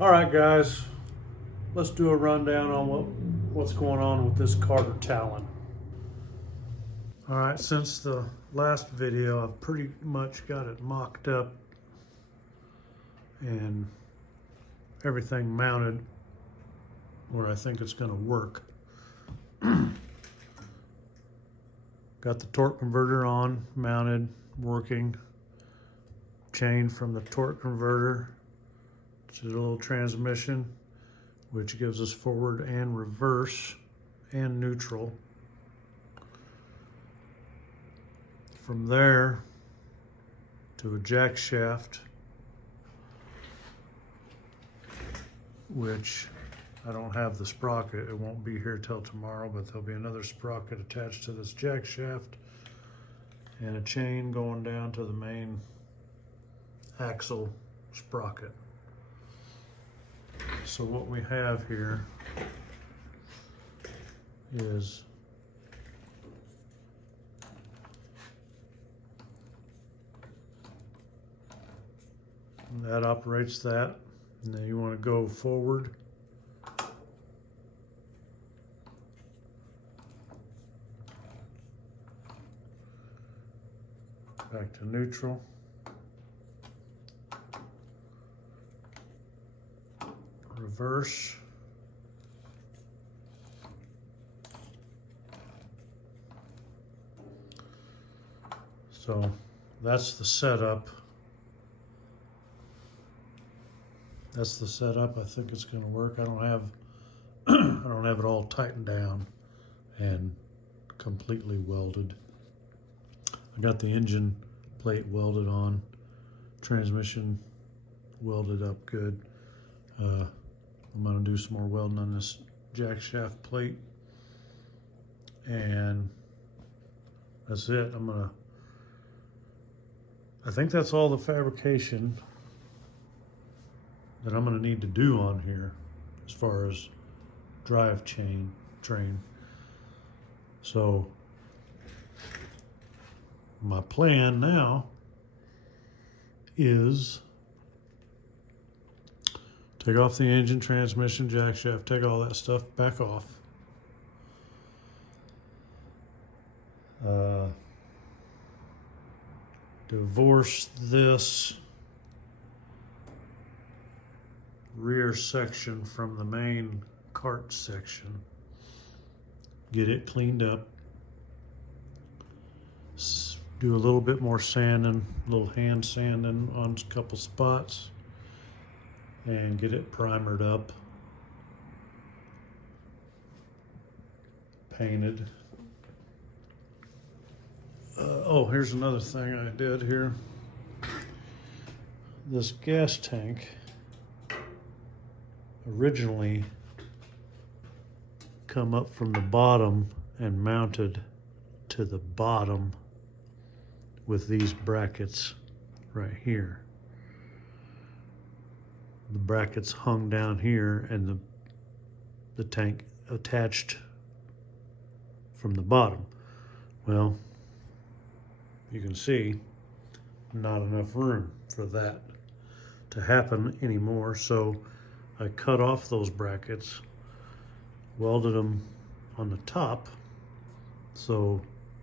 All right, guys, let's do a rundown on what's going on with this Carter Talon. All right, since the last video, I've pretty much got it mocked up and everything mounted where I think it's going to work. Got the torque converter on, mounted, working. Chain from the torque converter to the little transmission, which gives us forward and reverse and neutral. From there to a jack shaft, which I don't have the sprocket. It won't be here till tomorrow, but there'll be another sprocket attached to this jack shaft and a chain going down to the main axle sprocket. So what we have here is that operates that, and then you want to go forward. Back to neutral. Reverse. So that's the setup. That's the setup. I think it's going to work. I don't have I don't have it all tightened down and completely welded. I got the engine plate welded on, transmission welded up good. I'm going to do some more welding on this jack shaft plate, and that's it. I think that's all the fabrication that I'm going to need to do on here as far as drive train. So my plan now is take off the engine, transmission, jack shaft, take all that stuff back off. Divorce this rear section from the main cart section. Get it cleaned up. Do a little bit more sanding, a little hand sanding on a couple spots, and get it primered up, painted. Oh, here's another thing I did here. This gas tank originally come up from the bottom and mounted to the bottom with these brackets right here. The brackets hung down here and the tank attached from the bottom. Well, you can see not enough room for that to happen anymore, so I cut off those brackets, welded them on the top, so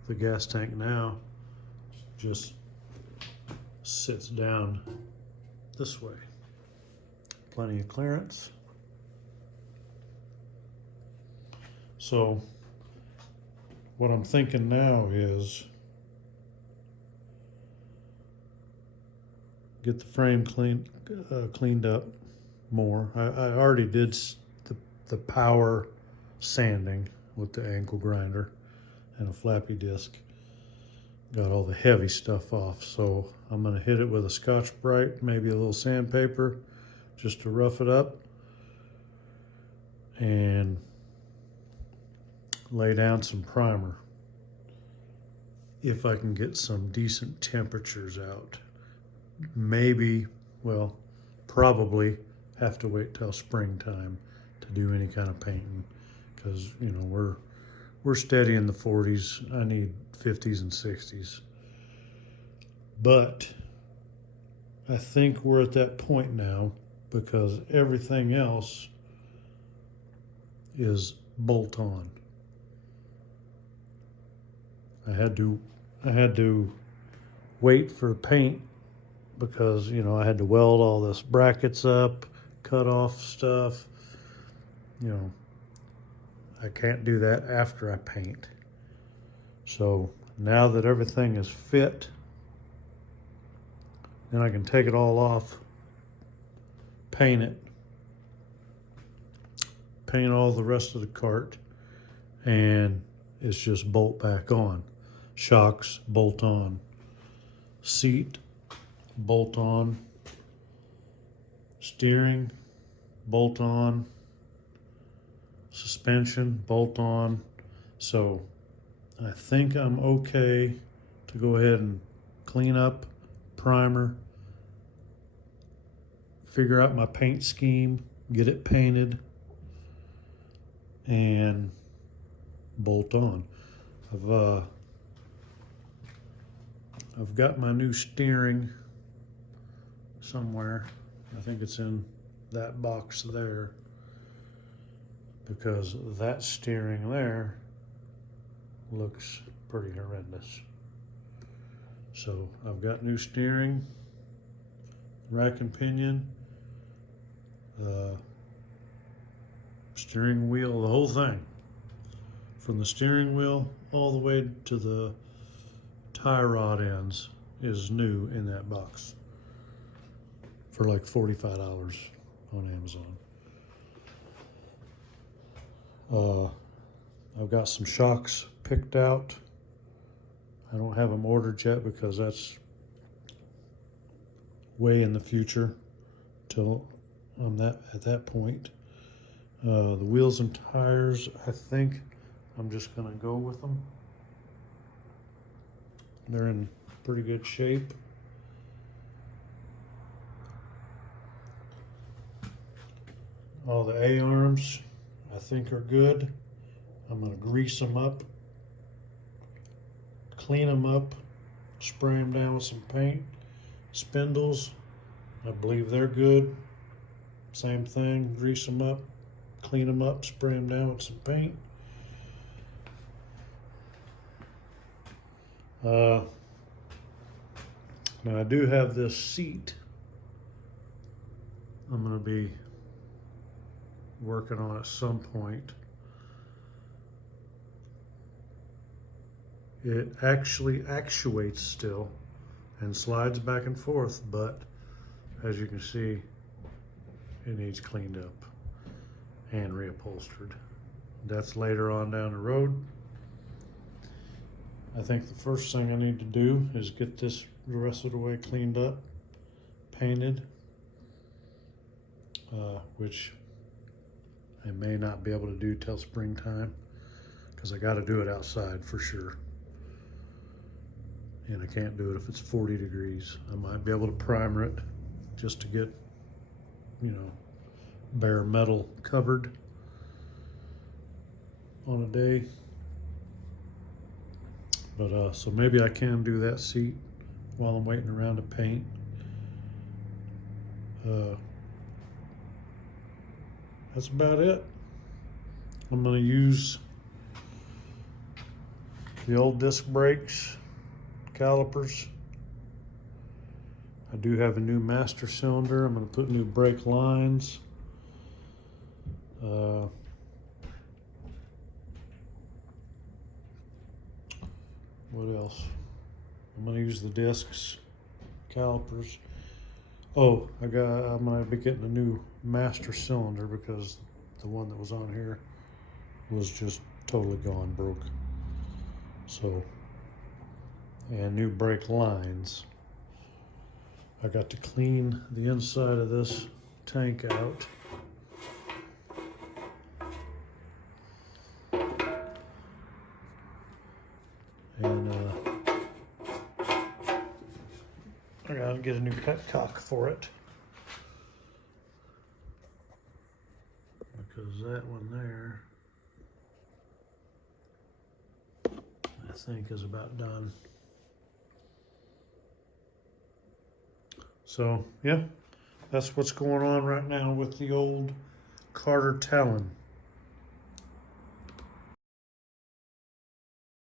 the gas tank now just sits down this way. Plenty of clearance. So what I'm thinking now is get the frame cleaned up more. I already did the power sanding with the angle grinder and a flappy disc. Got all the heavy stuff off, so I'm gonna hit it with a Scotch-Brite, maybe a little sandpaper, just to rough it up, and lay down some primer if I can get some decent temperatures out. Maybe, well, probably have to wait till springtime to do any kind of painting, because you know we're steady in the 40s. I need 50s and 60s. But I think we're at that point now because everything else is bolt on. I had to wait for paint because, you know, I had to weld all this brackets up, cut off stuff. You know, I can't do that after I paint. So now that everything is fit, then I can take it all off, paint it, paint all the rest of the cart, and it's just bolt back on. Shocks, bolt on. Seat, bolt on. Steering, bolt on. Suspension, bolt on. So I think I'm okay to go ahead and clean up, primer, figure out my paint scheme, get it painted, and bolt on. I've got my new steering somewhere. I think it's in that box there, because that steering there looks pretty horrendous. So I've got new steering, rack and pinion, steering wheel, the whole thing. From the steering wheel all the way to the tie rod ends is new in that box for like $45 on Amazon. I've got some shocks picked out. I don't have them ordered yet because that's way in the future till I'm at that point. The wheels and tires, I think I'm just gonna go with them. They're in pretty good shape. All the A-arms I think are good. I'm gonna grease them up, clean them up, spray them down with some paint. Spindles, I believe they're good. Same thing, grease them up, clean them up, spray them down with some paint. Now I do have this seat I'm going to be working on at some point. It actually actuates still and slides back and forth, but as you can see, it needs cleaned up and reupholstered. That's later on down the road. I think the first thing I need to do is get this the rest of the way cleaned up, painted, which I may not be able to do till springtime because I got to do it outside for sure. And I can't do it if it's 40 degrees. I might be able to primer it just to get, you know, bare metal covered on a day. But so maybe I can do that seat while I'm waiting around to paint. That's about it. I'm gonna use the old disc brakes, calipers. I do have a new master cylinder. I'm gonna put new brake lines. What else? I'm gonna use the discs, calipers. Oh, I'm gonna be getting a new master cylinder because the one that was on here was just totally gone, broke. So, and new brake lines. I got to clean the inside of this tank out. And I gotta get a new petcock for it because that one there I think is about done. So yeah, That's what's going on right now with the old Carter Talon.